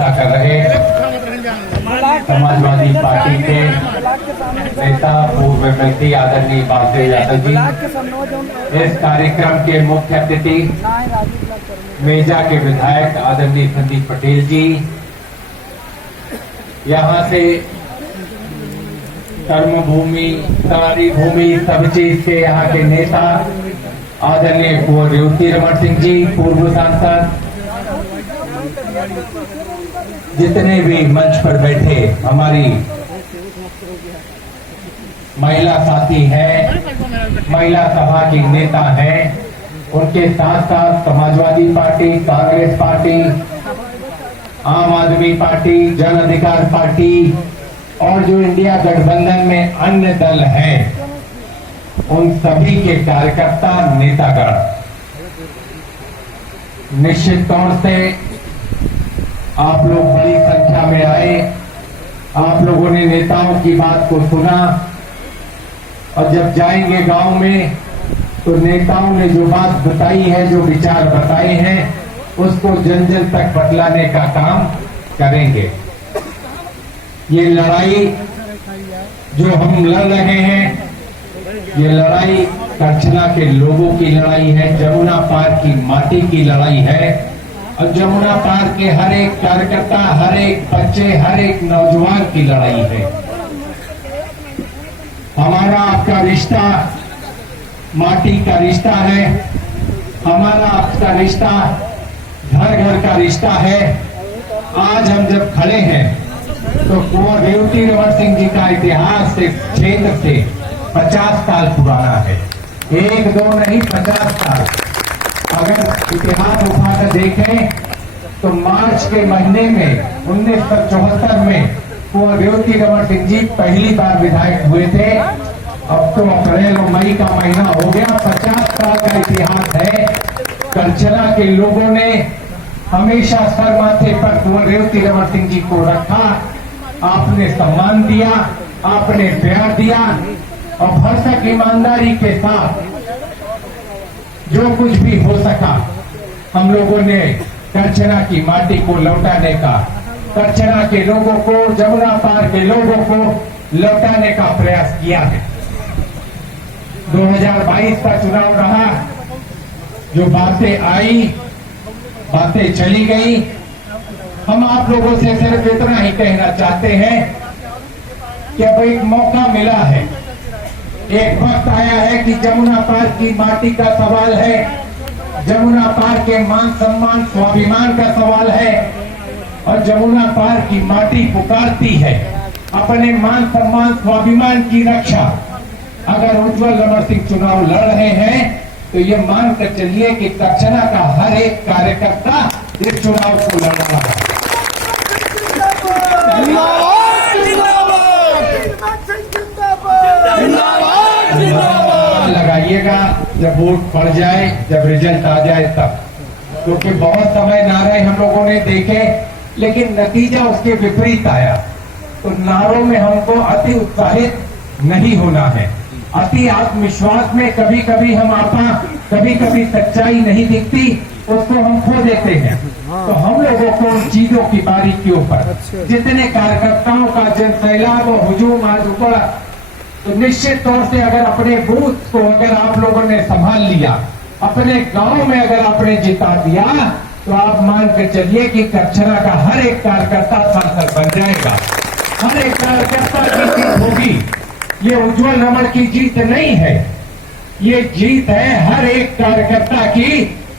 अध्यक्षता कर रहे समाजवादी पार्टी के नेता पूर्व व्यक्ति आदरणीय वासुदेव यादव जी, इस कार्यक्रम के मुख्य अतिथि मेजा के विधायक आदरणीय संदीप पटेल जी, यहाँ से कर्मभूमि, तारी भूमि, सब चीज के यहाँ के नेता आदरणीय कुंवर रेवती रमन सिंह जी, पूर्व सांसद, जितने भी मंच पर बैठे हमारी महिला साथी हैं, महिला सभा की नेता हैं, उनके साथ साथ समाजवादी पार्टी, कांग्रेस पार्टी, आम आदमी पार्टी, जन अधिकार पार्टी और जो इंडिया गठबंधन में अन्य दल हैं, उन सभी के कार्यकर्ता, नेतागण निश्चित तौर से आप लोग बड़ी संख्या में आए। आप लोगों ने नेताओं की बात को सुना और जब जाएंगे गांव में तो नेताओं ने जो बात बताई है, जो विचार बताए हैं, उसको जन जन तक बतलाने का काम करेंगे। ये लड़ाई जो हम लड़ रहे हैं, ये लड़ाई करछना के लोगों की लड़ाई है, जमुना पार की माटी की लड़ाई है और जमुना पार के हर एक कार्यकर्ता, हर एक बच्चे, हर एक नौजवान की लड़ाई है। हमारा आपका रिश्ता माटी का रिश्ता है, हमारा आपका रिश्ता घर घर का रिश्ता है। आज हम जब खड़े हैं तो कुंवर रेवती रमन सिंह जी का इतिहास इस क्षेत्र से 50 साल पुराना है, 1-2 नहीं 50 साल। अगर इतिहास उठाकर देखें तो मार्च के महीने में 1974 में कुंवर रेवती रमन सिंह जी पहली बार विधायक हुए थे। अब तो अप्रैल और मई का महीना हो गया, 50 साल का इतिहास है। करछना के लोगों ने हमेशा सर माथे पर कुंवर रेवती रमन सिंह जी को रखा। आपने सम्मान दिया, आपने प्यार दिया और भरसक ईमानदारी के साथ जो कुछ भी हो सका हम लोगों ने करछना की माटी को लौटाने का, करछना के लोगों को, जमुना पार के लोगों को लौटाने का प्रयास किया है। 2022 का चुनाव रहा, जो बातें आई, बातें चली गई। हम आप लोगों से सिर्फ इतना ही कहना चाहते हैं कि अब एक मौका मिला है, एक वक्त आया है कि जमुना पार की माटी का सवाल है, जमुना पार के मान सम्मान स्वाभिमान का सवाल है और जमुना पार की माटी पुकारती है अपने मान सम्मान स्वाभिमान की रक्षा। अगर उज्जवल रमन सिंह चुनाव लड़ रहे हैं तो ये मान कर चलिए कि करछना का हर एक कार्यकर्ता इस चुनाव को लड़ रहा है। लगाइएगा जब वोट पड़ जाए, जब रिजल्ट आ जाए तब, क्योंकि बहुत समय नारे हम लोगों ने देखे लेकिन नतीजा उसके विपरीत आया। तो नारों में हमको अति उत्साहित नहीं होना है, अति आत्मविश्वास में कभी कभी हम आपा, कभी कभी सच्चाई नहीं दिखती, उसको हम खो देते हैं। तो हम लोगों को उन चीजों की बारीकियों पर, जितने कार्यकर्ताओं का जन सैलाब और हुजूम आज ऊपर, तो निश्चित तौर से अगर अपने बूथ को अगर आप लोगों ने संभाल लिया, अपने गांव में अगर आपने जिता दिया, तो आप मान कर चलिए कि करछना का हर एक कार्यकर्ता सांसद बन जाएगा, हर एक कार्यकर्ता की जीत होगी। ये उज्जवल रमन की जीत नहीं है, ये जीत है हर एक कार्यकर्ता की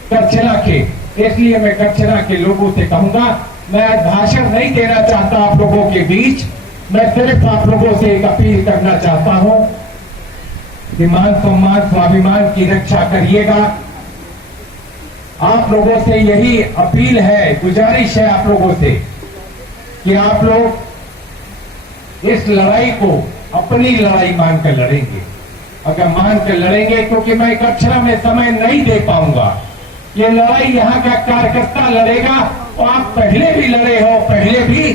करछना के। इसलिए मैं करछना के लोगों से कहूंगा, मैं आज भाषण नहीं देना चाहता आप लोगों के बीच, मैं सिर्फ आप लोगों से एक अपील करना चाहता हूं कि मान सम्मान स्वाभिमान की रक्षा करिएगा। आप लोगों से यही अपील है, गुजारिश है आप लोगों से कि आप लोग इस लड़ाई को अपनी लड़ाई मानकर लड़ेंगे। अगर मानकर लड़ेंगे, क्योंकि मैं करछना में समय नहीं दे पाऊंगा, ये लड़ाई यहाँ का कार्यकर्ता लड़ेगा और आप पहले भी लड़े हो, पहले भी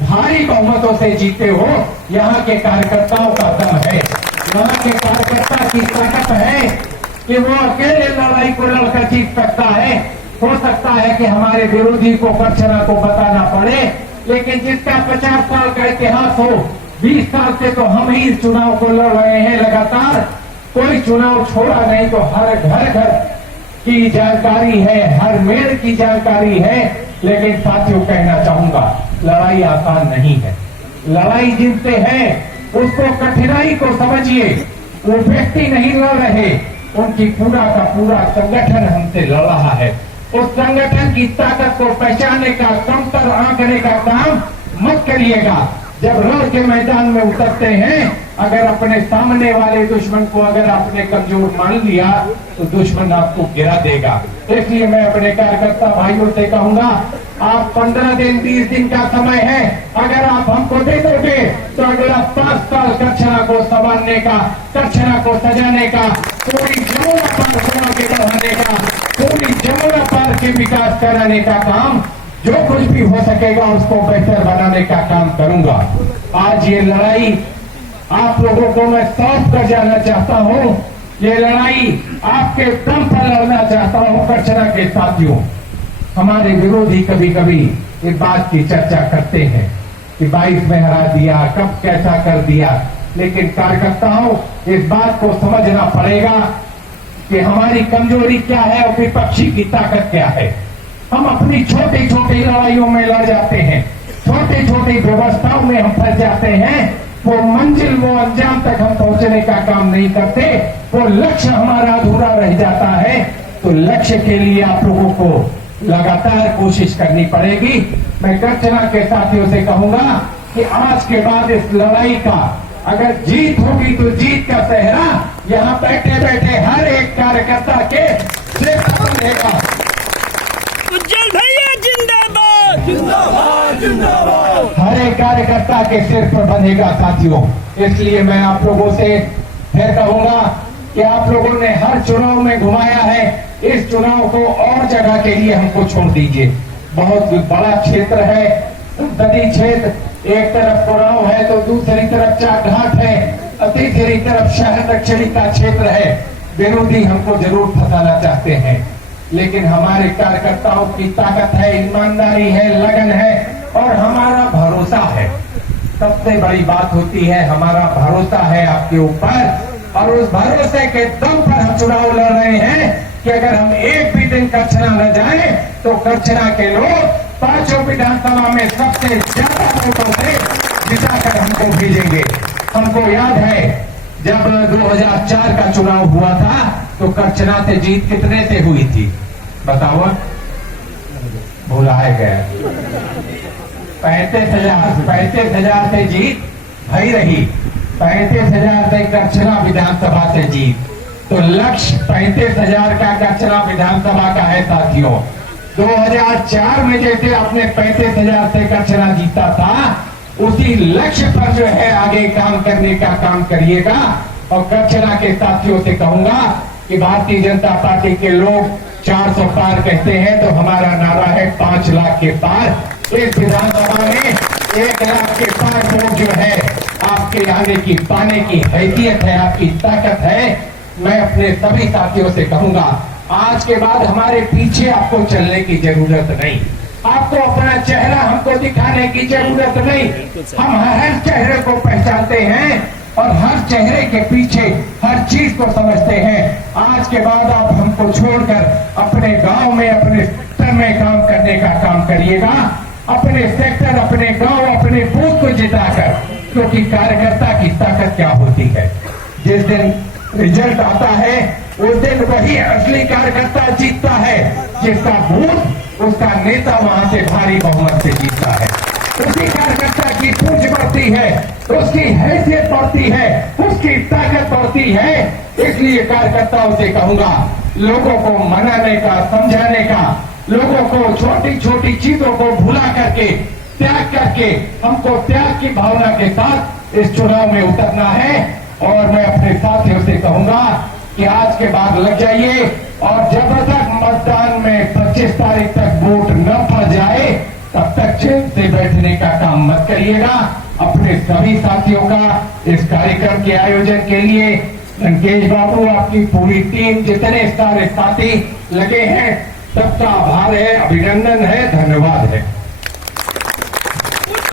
भारी बहुमतों से जीते हो। यहाँ के कार्यकर्ताओं का दम है, यहाँ के कार्यकर्ता की ताकत है कि वो अकेले लड़ाई को लड़कर जीत सकता है। हो सकता है कि हमारे विरोधी को करछना को बताना पड़े लेकिन जिसका 50 साल का इतिहास हो, 20 साल से तो हम ही इस चुनाव को लड़ रहे हैं लगातार, कोई चुनाव छोड़ा नहीं। तो हर घर की जानकारी है, हर मेड़ की जानकारी है। लेकिन साथियों, कहना चाहूंगा, लड़ाई आसान नहीं है। लड़ाई जिनसे है उसको कठिनाई को समझिए। वो व्यक्ति नहीं लड़ रहे, उनकी पूरा का पूरा संगठन हमसे लड़ रहा है। उस संगठन की ताकत को पहचानने का, कमतर आंकने का काम मत करिएगा। जब रण के मैदान में उतरते हैं, अगर अपने सामने वाले दुश्मन को अगर आपने कमजोर मान लिया तो दुश्मन आपको गिरा देगा। इसलिए मैं अपने कार्यकर्ता भाइयों से कहूंगा, आप 15 दिन 20 दिन का समय है, अगर आप हमको दे दोगे तो अगला 5 साल कचरा को संभालने का, कचरा को सजाने का, पूरी जमुना पार को आगे बढ़ाने का, पूरी जमुना पार के विकास कराने का काम, जो कुछ भी हो सकेगा उसको बेहतर बनाने का काम करूंगा। आज ये लड़ाई आप लोगों को मैं सौंप कर जाना चाहता हूं। ये लड़ाई आपके दम पर लड़ना चाहता हूं। कचरा के साथियों, हमारे विरोधी कभी कभी इस बात की चर्चा करते हैं कि 22 में हरा दिया, कब कैसा कर दिया। लेकिन कार्यकर्ताओं, इस बात को समझना पड़ेगा कि हमारी कमजोरी क्या है और विपक्षी की ताकत क्या है। हम अपनी छोटी छोटी लड़ाइयों में लड़ जाते हैं, छोटी छोटी व्यवस्थाओं में हम फंस जाते हैं। वो मंजिल, वो अंजाम तक हम पहुंचने का काम नहीं करते, वो लक्ष्य हमारा अधूरा रह जाता है। तो लक्ष्य के लिए आप लोगों को लगातार कोशिश करनी पड़ेगी। मैं कचरा के साथियों से कहूंगा कि आज के बाद इस लड़ाई का अगर जीत होगी तो जीत का सेहरा यहाँ बैठे बैठे हर एक कार्यकर्ता के सिर पर बंधेगा। उज्जवल भैया जिंदाबाद, जिंदाबाद, जिंदाबाद। हर एक कार्यकर्ता के सिर पर बंधेगा साथियों। इसलिए मैं आप लोगों से फिर कहूंगा कि आप लोगों ने हर चुनाव में घुमाया है, इस चुनाव को और जगह के लिए हमको छोड़ दीजिए। बहुत बड़ा क्षेत्र है, नदी क्षेत्र, एक तरफ कोराव है तो दूसरी तरफ चारघाट है, तीसरी तरफ शहर दक्षिणी का क्षेत्र है। विरोधी हमको जरूर फंसाना चाहते हैं, लेकिन हमारे कार्यकर्ताओं की ताकत है, ईमानदारी है, लगन है और हमारा भरोसा है। सबसे बड़ी बात होती है हमारा भरोसा है आपके ऊपर, और उस भरोसे के दम पर हम चुनाव लड़ रहे हैं कि अगर हम एक भी दिन कचरा न जाए तो कचरा के लोग 5 विधानसभा में सबसे ज्यादा वोटों से जिताकर हमको भेजेंगे। हमको याद है जब 2004 का चुनाव हुआ था तो कचरा से जीत कितने से हुई थी बताओ? भुलाए गए 35,000 से जीत भई रही। 35,000 से कचरा विधानसभा से जीत। तो लक्ष्य 35,000 का कचरा विधानसभा का है साथियों। 2004 में जैसे आपने 35,000 से कचरा जीता था, उसी लक्ष्य पर जो है आगे काम करने का काम करिएगा। और कचरा के साथियों से कहूंगा कि भारतीय जनता पार्टी के लोग 400 पार कहते हैं, तो हमारा नारा है 5 लाख के पार। इस विधानसभा में 1 लाख के पार वोट जो है आपके आने की, पाने की हैसियत है, आपकी ताकत है। मैं अपने सभी साथियों से कहूंगा, आज के बाद हमारे पीछे आपको चलने की जरूरत नहीं, आपको अपना चेहरा हमको दिखाने की जरूरत नहीं। हम हर चेहरे को पहचानते हैं और हर चेहरे के पीछे हर चीज को समझते हैं। आज के बाद आप हमको छोड़कर अपने गांव में, अपने सेक्टर में काम करने का काम करिएगा। अपने सेक्टर, अपने गांव, अपने बूथ को जिताकर, क्योंकि कार्यकर्ता की ताकत क्या होती है, जिस दिन रिजल्ट आता है उस दिन वही असली कार्यकर्ता जीतता है, जिसका बूथ, उसका नेता वहां से भारी बहुमत से जीतता है। उसी कार्यकर्ता की पूंछ बढ़ती है, उसकी हैसियत बढ़ती है, उसकी ताकत बढ़ती है। इसलिए कार्यकर्ताओं से कहूंगा, लोगों को मनाने का, समझाने का, लोगों को छोटी छोटी चीजों को भुला करके, त्याग करके, हमको त्याग की भावना के साथ इस चुनाव में उतरना है। और मैं अपने साथियों से कहूंगा कि आज के बाद लग जाइए, और जब तक मतदान में 25 तारीख तक वोट न पड़ जाए तब तक चैन से बैठने का काम मत करिएगा। अपने सभी साथियों का इस कार्यक्रम के आयोजन के लिए लंकेश बाबू, आपकी पूरी टीम, जितने सारे साथी लगे हैं, सबका आभार है, अभिनंदन है, धन्यवाद है।